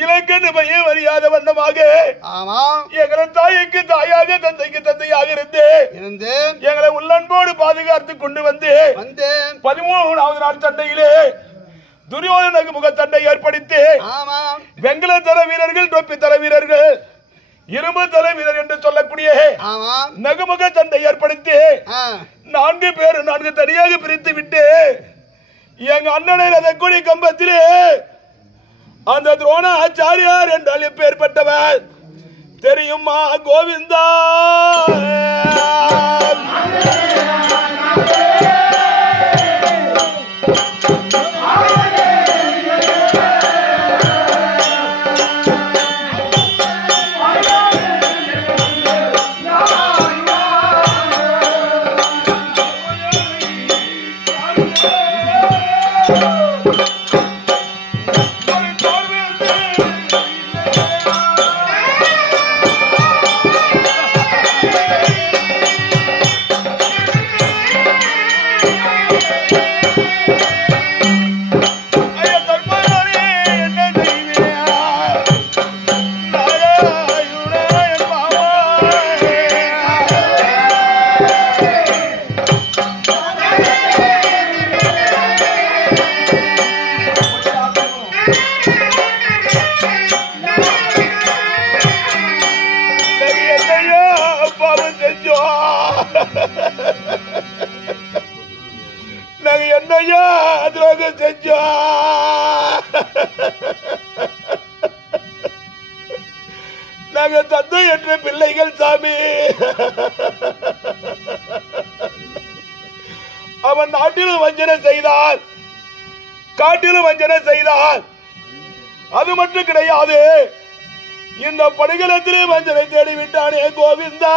இலக்கண பையன் வரியாத வண்ணமாக எங்களை தாய்க்கு தாயாக தந்தைக்கு தந்தையாக இருந்து எங்களை உள்ளன்போடு பாதுகாத்து கொண்டு வந்து 13வது நாள் சண்டையிலே துரியோதனுக்கு முகத்தண்டை ஏற்படுத்தி வெங்கல தர வீரர்கள் டொப்பி தர வீரர்கள் இரும்பு தர வீரர் என்று சொல்லக்கூடிய நகுமுக சண்டை ஏற்படுத்தி 4 பேர் 4 தனியாக பிரித்து விட்டு எங்க அண்ணனை ரதக்குடி கம்பத்திலே அந்த துரோணாச்சாரியார் என்றால் எப்பேற்பட்டவர் தெரியுமா கோவிந்தா? நாங்க தந்தை என்ற பிள்ளைகள் சாமி. அவன் நாட்டிலும் வஞ்சனை செய்தான், காட்டிலும் வஞ்சனை செய்தான். அது மட்டும் கிடையாது, இந்த படுகளத்திலே வஞ்சனை தேடிவிட்டானே கோவிந்தா.